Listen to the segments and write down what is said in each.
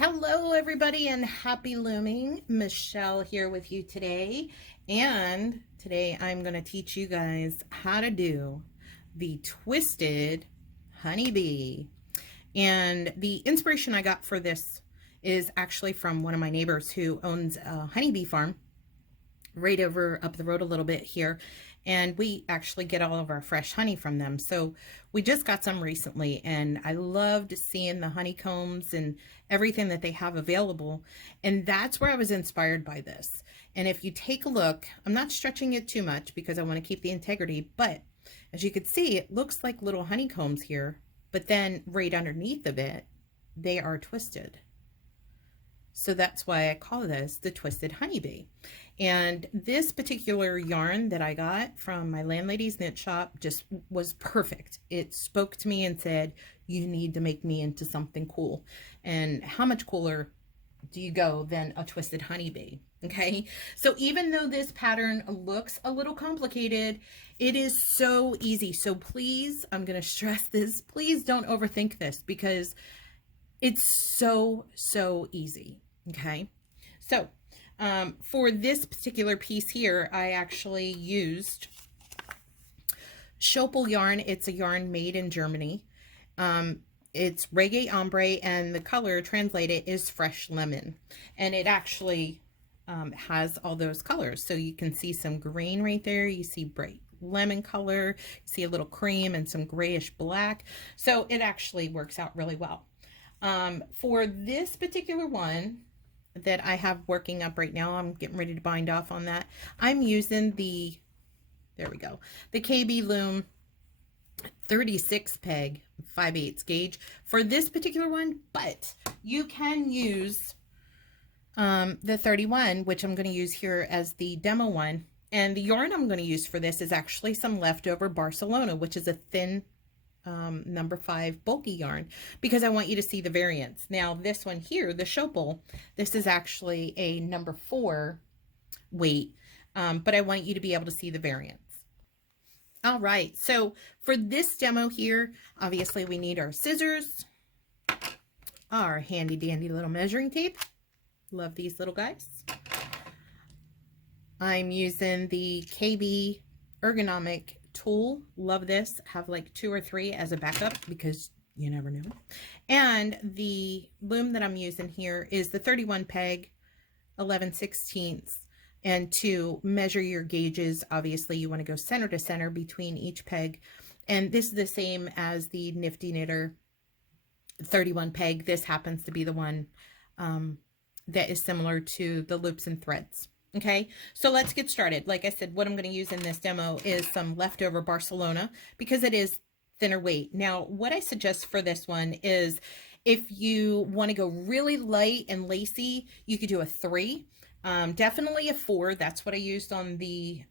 Hello everybody and happy looming. Michelle here with you today, and today I'm going to teach you guys how to do the twisted honeybee. And the inspiration I got for this is actually from one of my neighbors who owns a honeybee farm right over up the road a little bit here, and we actually get all of our fresh honey from them. So we just got some recently, and I loved seeing the honeycombs and everything that they have available, and that's where I was inspired by this. And if you take a look, I'm not stretching it too much because I want to keep the integrity, but as you can see, it looks like little honeycombs here, but then right underneath of it they are twisted. So that's why I call this the twisted honeybee. And this particular yarn that I got from my landlady's knit shop just was perfect. It spoke to me and said, you need to make me into something cool. And how much cooler do you go than a twisted honeybee? Okay, so even though this pattern looks a little complicated, it is so easy. So please, I'm going to stress this, please don't overthink this because it's so easy. Okay, so for this particular piece here, I actually used Purl yarn. It's a yarn made in Germany. It's Reggae Ombre, and the color translated is Fresh Lemon. And it actually has all those colors. So you can see some green right there. You see bright lemon color. You see a little cream and some grayish black. So it actually works out really well. For this particular one that I have working up right now, I'm getting ready to bind off on that. I'm using the, there we go, the KB Loom 36 peg 5/8 gauge for this particular one, but you can use the 31, which I'm going to use here as the demo one. And the yarn I'm going to use for this is actually some leftover Barcelona, which is a thin number 5 bulky yarn, because I want you to see the variance. Now this one here, the Purl, this is actually a number 4 weight, but I want you to be able to see the variance. All right, so for this demo here, obviously we need our scissors, our handy dandy little measuring tape. Love these little guys. I'm using the KB ergonomic tool. Love this. Have like 2 or 3 as a backup because you never know. And the loom that I'm using here is the 31 peg 11/16. And to measure your gauges, obviously you want to go center to center between each peg. And this is the same as the Nifty Knitter 31 peg. This happens to be the one that is similar to the loops and threads. Okay, so let's get started. Like I said, what I'm going to use in this demo is some leftover Barcelona because it is thinner weight. Now, what I suggest for this one is if you want to go really light and lacy, you could do a 3. Definitely a 4. That's what I used on the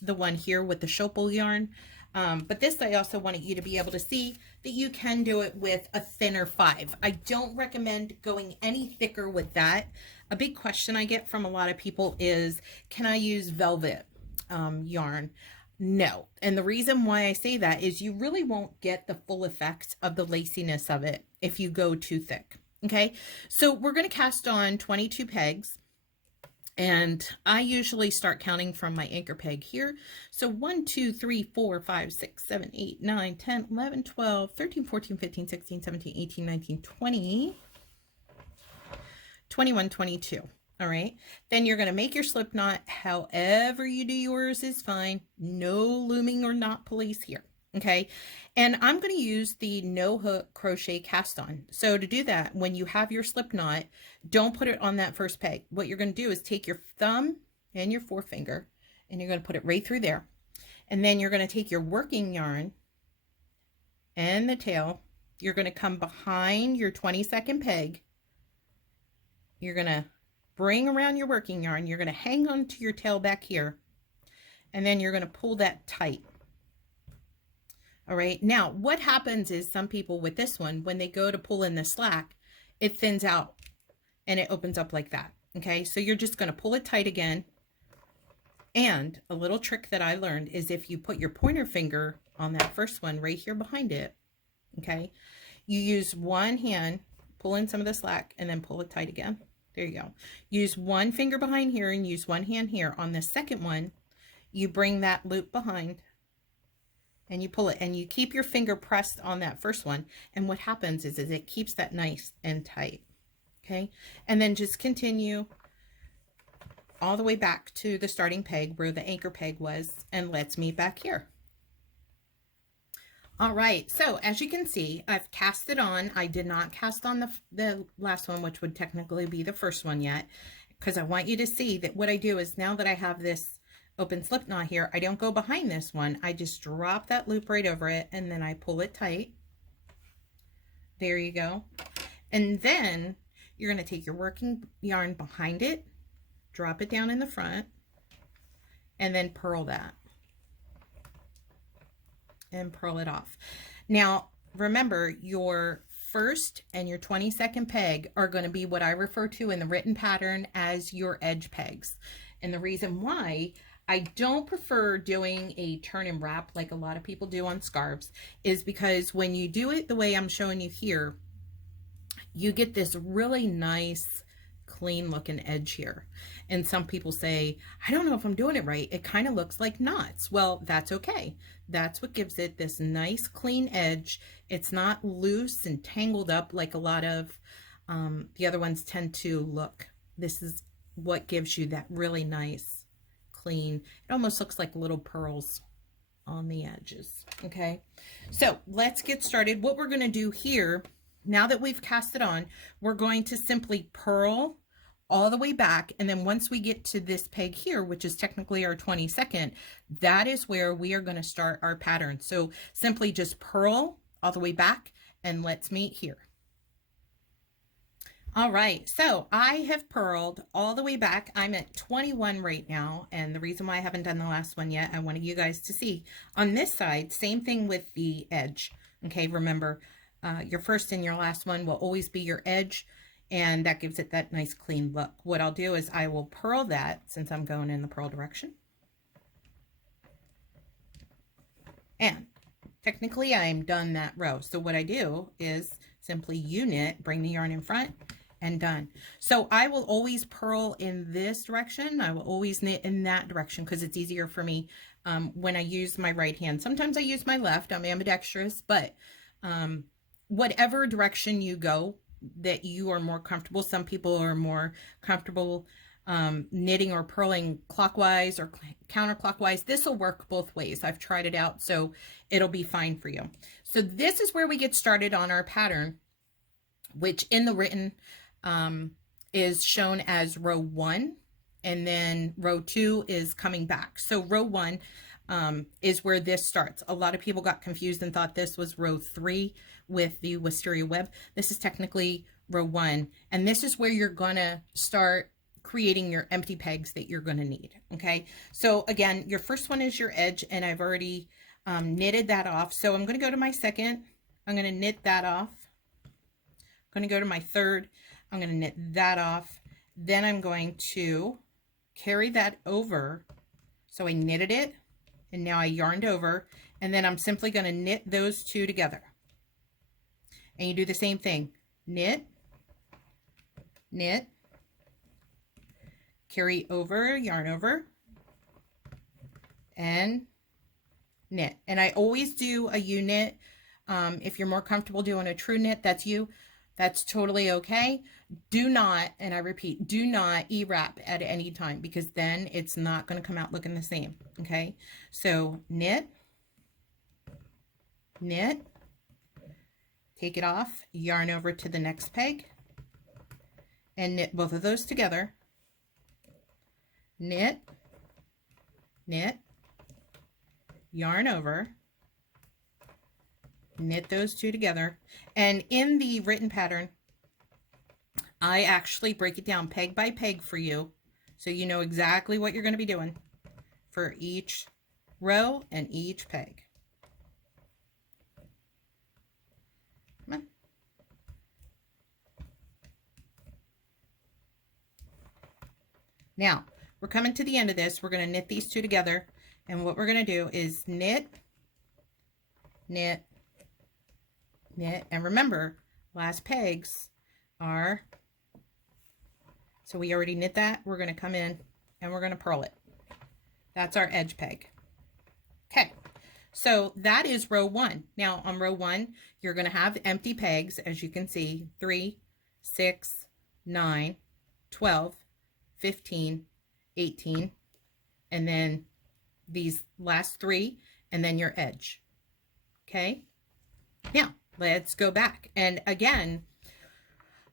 one here with the Purl yarn. But this, I also wanted you to be able to see that you can do it with a thinner 5. I don't recommend going any thicker with that. A big question I get from a lot of people is, can I use velvet yarn? No. And the reason why I say that is you really won't get the full effect of the laciness of it if you go too thick. Okay, so we're going to cast on 22 pegs. And I usually start counting from my anchor peg here. So 1, 2, 3, 4, 5, 6, 7, 8, 9, 10, 11, 12, 13, 14, 15, 16, 17, 18, 19, 20, 21, 22. All right. Then you're going to make your slip knot. However you do yours is fine. No looming or knot police here. Okay. And I'm going to use the no hook crochet cast on. So to do that, when you have your slip knot, don't put it on that first peg. What you're going to do is take your thumb and your forefinger and you're going to put it right through there. And then you're going to take your working yarn and the tail. You're going to come behind your 22nd peg. You're going to bring around your working yarn. You're going to hang on to your tail back here. And then you're going to pull that tight. All right, now what happens is some people with this one, when they go to pull in the slack, it thins out and it opens up like that. Okay, so you're just going to pull it tight again. And a little trick that I learned is if you put your pointer finger on that first one right here behind it, okay, you use one hand, pull in some of the slack and then pull it tight again. There you go. Use one finger behind here and use one hand here. On the second one, you bring that loop behind and you pull it, and you keep your finger pressed on that first one. And what happens is it keeps that nice and tight. Okay. And then just continue all the way back to the starting peg where the anchor peg was, and let's meet back here. All right, so as you can see, I've cast it on. I did not cast on the last one, which would technically be the first one yet, because I want you to see that what I do is, now that I have this open slip knot here, I don't go behind this one. I just drop that loop right over it, and then I pull it tight. There you go. And then you're going to take your working yarn behind it, drop it down in the front, and then purl that. And purl it off. Now, remember, your first and your 22nd peg are going to be what I refer to in the written pattern as your edge pegs. And the reason why I don't prefer doing a turn and wrap like a lot of people do on scarves is because when you do it the way I'm showing you here, you get this really nice, clean looking edge here. And some people say, I don't know if I'm doing it right. It kind of looks like knots. Well, that's okay. That's what gives it this nice clean edge. It's not loose and tangled up like a lot of the other ones tend to look. This is what gives you that really nice, clean, it almost looks like little pearls on the edges. Okay, so let's get started. What we're going to do here, now that we've cast it on, we're going to simply purl all the way back, and then once we get to this peg here, which is technically our 22nd, that is where we are going to start our pattern. So simply just purl all the way back, and let's meet here. All right, so I have purled all the way back. I'm at 21 right now, and the reason why I haven't done the last one yet, I wanted you guys to see. On this side, same thing with the edge. Okay, remember, your first and your last one will always be your edge, and that gives it that nice clean look. What I'll do is I will purl that, since I'm going in the purl direction. And technically I'm done that row. So what I do is simply U-knit, bring the yarn in front, and done. So I will always purl in this direction. I will always knit in that direction because it's easier for me when I use my right hand. Sometimes I use my left. I'm ambidextrous, but whatever direction you go that you are more comfortable. Some people are more comfortable knitting or purling clockwise or counterclockwise. This will work both ways. I've tried it out, so it'll be fine for you. So this is where we get started on our pattern, which in the written is shown as row 1, and then row 2 is coming back. So row 1 is where this starts. A lot of people got confused and thought this was row 3 with the wisteria web. This is technically row 1, and this is where you're gonna start creating your empty pegs that you're gonna need. Okay, so again, your first one is your edge, and I've already knitted that off. So I'm gonna go to my second, I'm gonna knit that off. I'm gonna go to my third, I'm gonna knit that off. Then I'm going to carry that over. So I knitted it, and now I yarned over, and then I'm simply going to knit those two together. And you do the same thing. Knit, knit, carry over, yarn over, and knit. And I always do a U-knit. If you're more comfortable doing a true knit, that's you. That's totally okay. Do not, and I repeat, do not E-wrap at any time, because then it's not going to come out looking the same. Okay, so knit, knit, take it off, yarn over to the next peg, and knit both of those together. Knit, knit, yarn over, knit those two together. And in the written pattern, I actually break it down peg by peg for you, so you know exactly what you're going to be doing for each row and each peg. Come on. Now, we're coming to the end of this. We're going to knit these two together, and what we're going to do is knit, knit, knit, and remember, last pegs, our, so we already knit that. We're going to come in and we're going to purl it. That's our edge peg. Okay, so that is row 1. Now on row 1, you're going to have empty pegs, as you can see, 3, 6, 9, 12, 15, 18, and then these last 3, and then your edge. Okay, now let's go back. And again,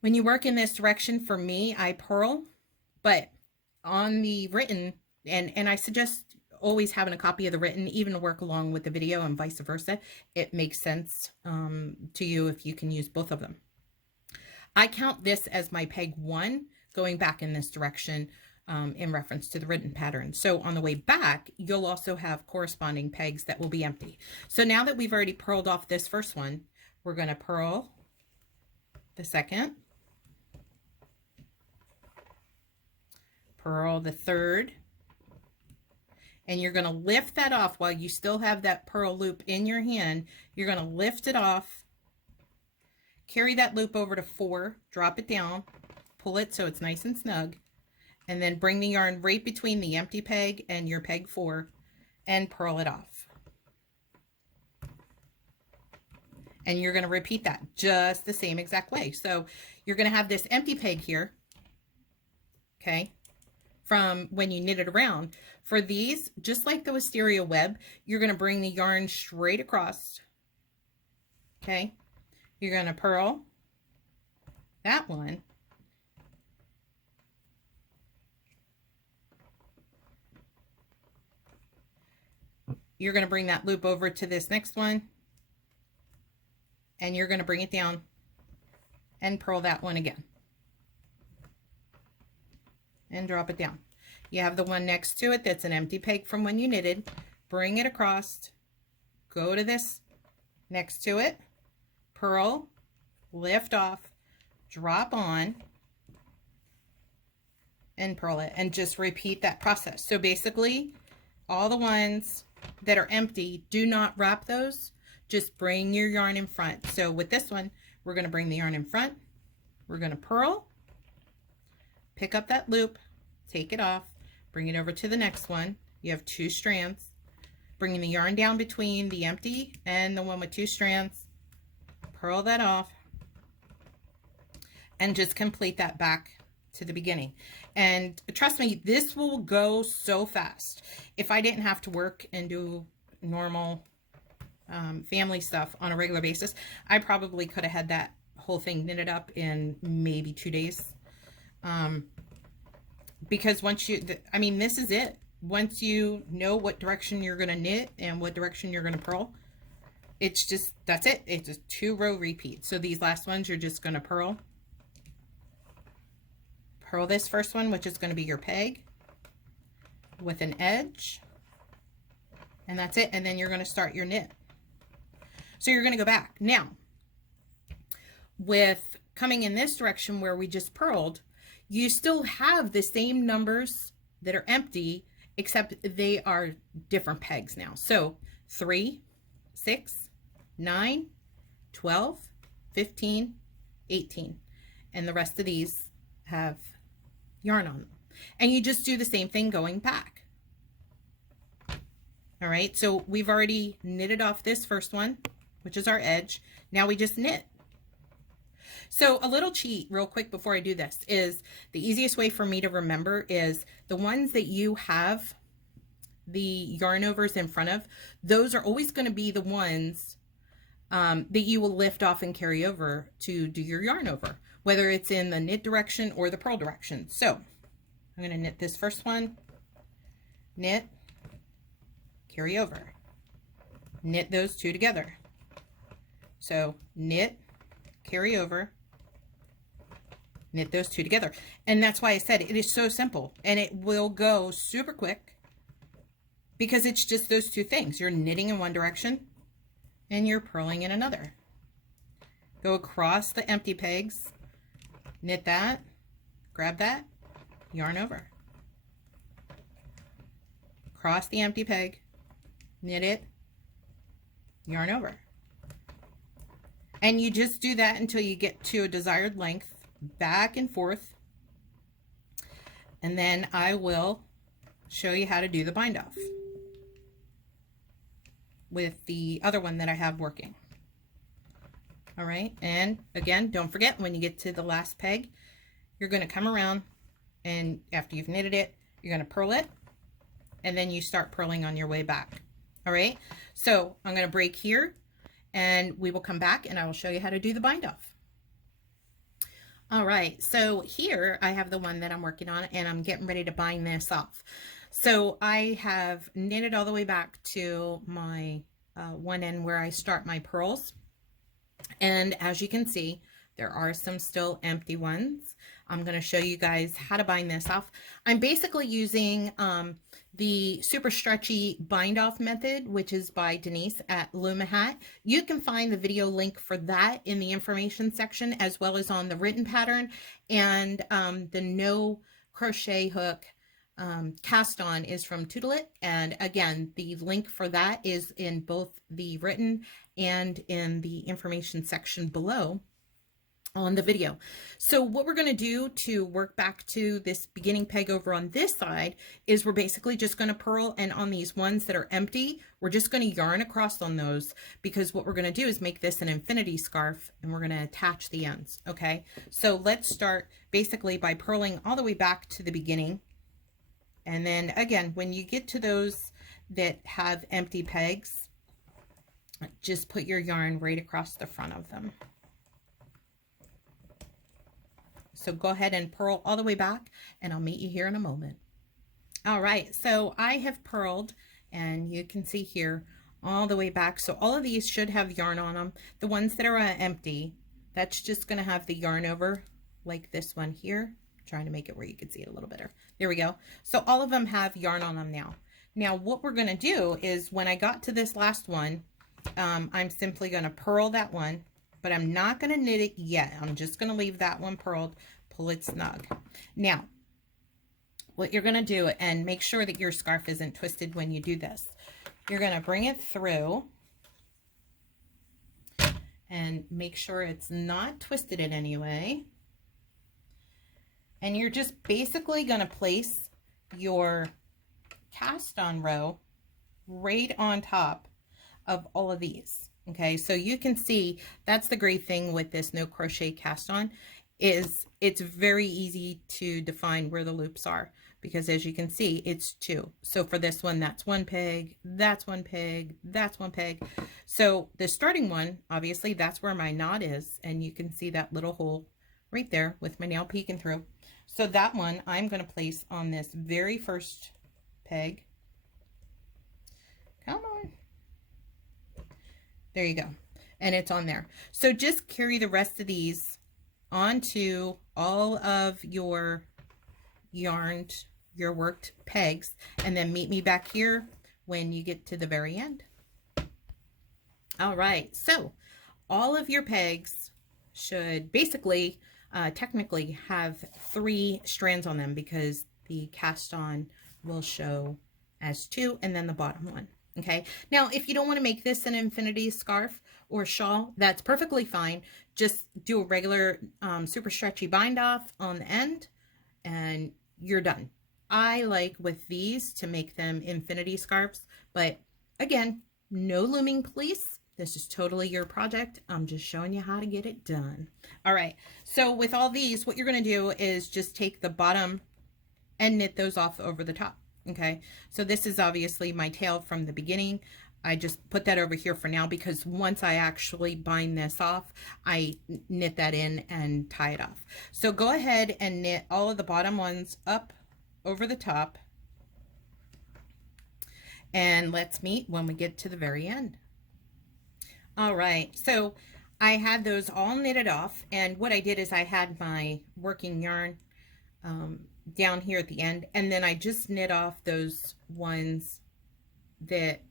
when you work in this direction, for me, I purl, but on the written, and I suggest always having a copy of the written, even to work along with the video and vice versa. It makes sense to you if you can use both of them. I count this as my peg 1 going back in this direction in reference to the written pattern. So on the way back, you'll also have corresponding pegs that will be empty. So now that we've already purled off this first one, we're going to purl the second, purl the third, and you're going to lift that off while you still have that purl loop in your hand. You're going to lift it off, carry that loop over to 4, drop it down, pull it so it's nice and snug, and then bring the yarn right between the empty peg and your peg 4 and purl it off. And you're going to repeat that just the same exact way. So you're going to have this empty peg here, okay, from when you knit it around. For these, just like the wisteria web, you're going to bring the yarn straight across, okay? You're going to purl that one, you're going to bring that loop over to this next one, and you're going to bring it down and purl that one again and drop it down. You have the one next to it that's an empty peg from when you knitted. Bring it across, go to this next to it, purl, lift off, drop on, and purl it, and just repeat that process. So basically, all the ones that are empty, do not wrap those. Just bring your yarn in front. So with this one, we're going to bring the yarn in front. We're going to purl, pick up that loop, take it off, bring it over to the next one. You have 2 strands, bringing the yarn down between the empty and the one with 2 strands, purl that off, and just complete that back to the beginning. And trust me, this will go so fast. If I didn't have to work and do normal family stuff on a regular basis, I probably could have had that whole thing knitted up in maybe 2 days. Because once you, I mean, this is it. Once you know what direction you're going to knit and what direction you're going to purl, it's just, that's it. It's a 2-row repeat. So these last ones, you're just going to purl this first one, which is going to be your peg with an edge, and that's it. And then you're going to start your knit. So you're going to go back. Now, with coming in this direction where we just purled, you still have the same numbers that are empty, except they are different pegs now. So 3, 6, 9, 12, 15, 18, and the rest of these have yarn on them. And you just do the same thing going back. All right, so we've already knitted off this first one, which is our edge. Now we just knit. So a little cheat real quick before I do this is the easiest way for me to remember is the ones that you have the yarn overs in front of, those are always going to be the ones that you will lift off and carry over to do your yarn over, whether it's in the knit direction or the purl direction. So I'm going to knit this first one, knit, carry over, knit those 2 together. So knit, carry over, knit those 2 together. And that's why I said it is so simple, and it will go super quick because it's just those 2 things. You're knitting in one direction and you're purling in another. Go across the empty pegs, knit that, grab that, yarn over. Cross the empty peg, knit it, yarn over. And you just do that until you get to a desired length. back and forth, and then I will show you how to do the bind off with the other one that I have working. All right, and again, don't forget, when you get to the last peg, you're going to come around, and after you've knitted it, you're going to purl it, and then you start purling on your way back. All right, so I'm going to break here, and we will come back and I will show you how to do the bind off. All right, so here I have the one that I'm working on, and I'm getting ready to bind this off. So I have knitted all the way back to my one end where I start my purls. And as you can see, there are some still empty ones. I'm going to show you guys how to bind this off. I'm basically using the super stretchy bind off method, which is by Denise at Loom. You can find the video link for that in the information section, as well as on the written pattern, and the no crochet hook cast on is from Toodle It. And again, the link for that is in both the written and in the information section below on the video. So what we're going to do to work back to this beginning peg over on this side is we're basically just going to purl, and on these ones that are empty, we're just going to yarn across on those, because what we're going to do is make this an infinity scarf, and we're going to attach the ends. Okay, so let's start basically by purling all the way back to the beginning. And then again, when you get to those that have empty pegs, just put your yarn right across the front of them. So go ahead and purl all the way back, and I'll meet you here in a moment. All right, so I have purled, and you can see here all the way back. So all of these should have yarn on them. The ones that are empty, that's just going to have the yarn over, like this one here. Trying to make it where you can see it a little better. There we go. So all of them have yarn on them now. Now what we're going to do is, when I got to this last one, I'm simply going to purl that one, but I'm not going to knit it yet. I'm just going to leave that one purled, pull it snug. Now what you're going to do, and make sure that your scarf isn't twisted when you do this, you're going to bring it through and make sure it's not twisted in any way. And you're just basically going to place your cast on row right on top of all of these. Okay, so you can see that's the great thing with this no crochet cast on, is it's very easy to define where the loops are, because as you can see, it's two. So for this one, that's one peg, that's one peg, that's one peg. So the starting one, obviously that's where my knot is, and you can see that little hole right there with my nail peeking through. So that one I'm going to place on this very first peg. Come on. There you go. And it's on there. So just carry the rest of these onto all of your yarned, your worked pegs, and then meet me back here when you get to the very end. All right. So all of your pegs should basically technically have 3 strands on them, because the cast on will show as 2, and then the bottom one. Okay, now if you don't want to make this an infinity scarf or shawl, that's perfectly fine. Just do a regular super stretchy bind off on the end, and you're done. I like with these to make them infinity scarves, but again, no looming, please. This is totally your project. I'm just showing you how to get it done. All right, so with all these, what you're going to do is just take the bottom and knit those off over the top. Okay, so this is obviously my tail from the beginning. I just put that over here for now, because once I actually bind this off, I knit that in and tie it off. So go ahead and knit all of the bottom ones up over the top, and let's meet when we get to the very end. All right, so I had those all knitted off, and what I did is I had my working yarn down here at the end, and then I just knit off those ones that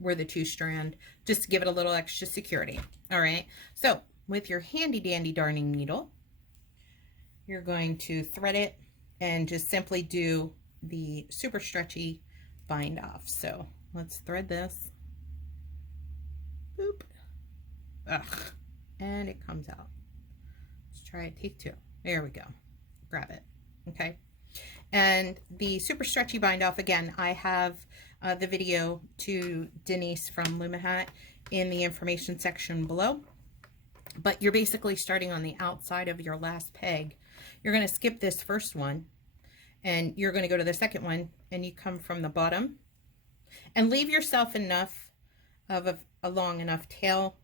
were the 2 strand, just to give it a little extra security. All right, so with your handy dandy darning needle, you're going to thread it and just simply do the super stretchy bind off. So let's thread this. Boop. Ugh. And it comes out. Let's try it, take 2. There we go. Grab it. Okay. And the super stretchy bind off, again, I have the video to Denise from Lumahat in the information section below. But you're basically starting on the outside of your last peg. You're going to skip this first one, and you're going to go to the second one, and you come from the bottom, and leave yourself enough of a long enough tail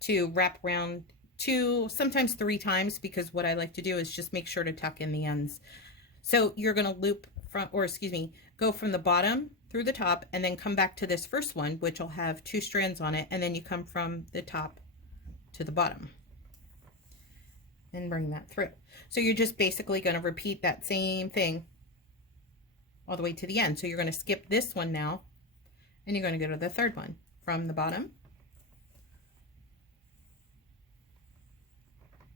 to wrap around 2, sometimes 3 times, because what I like to do is just make sure to tuck in the ends. So you're going to loop from, or excuse me, go from the bottom through the top, and then come back to this first one, which will have 2 strands on it, and then you come from the top to the bottom and bring that through. So you're just basically going to repeat that same thing all the way to the end. So you're going to skip this one now, and you're going to go to the third one from the bottom,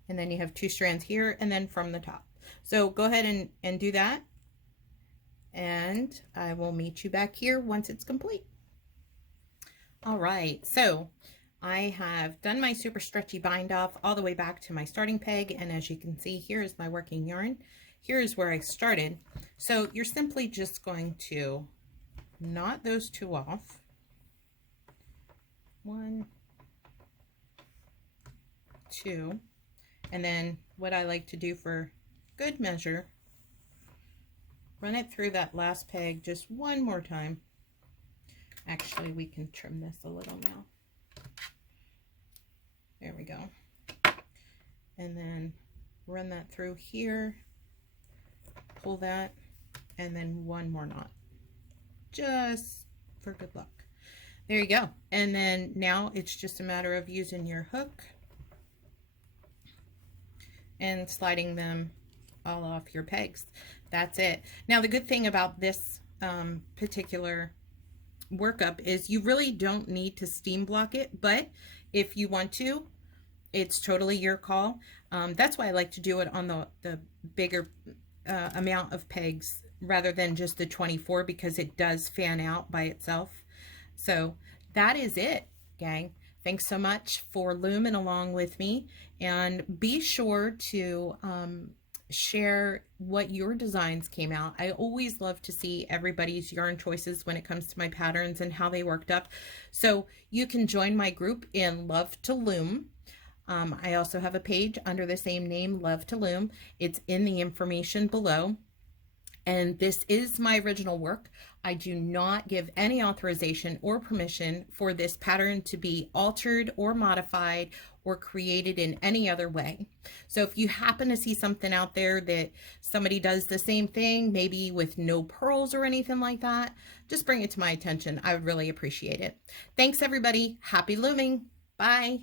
and then you have 2 strands here, and then from the top. So go ahead and do that, and I will meet you back here once it's complete. All right, so I have done my super stretchy bind off all the way back to my starting peg, and as you can see, here is my working yarn. Here is where I started. So you're simply just going to knot those 2 off. 1, 2, and then what I like to do for good measure, run it through that last peg just one more time. Actually, we can trim this a little now. There we go. And then run that through here, pull that, and then one more knot, just for good luck. There you go. And then now it's just a matter of using your hook and sliding them all off your pegs. That's it. Now the good thing about this particular workup is you really don't need to steam block it, but if you want to, it's totally your call. That's why I like to do it on the bigger amount of pegs rather than just the 24, because it does fan out by itself. So that is it, gang. Thanks so much for looming along with me, and be sure to share what your designs came out. I always love to see everybody's yarn choices when it comes to my patterns and how they worked up. So you can join my group in Love to Loom. I also have a page under the same name, Love to Loom. It's in the information below. And this is my original work. I do not give any authorization or permission for this pattern to be altered or modified or created in any other way. So if you happen to see something out there that somebody does the same thing, maybe with no purls or anything like that, just bring it to my attention. I would really appreciate it. Thanks everybody. Happy looming. Bye.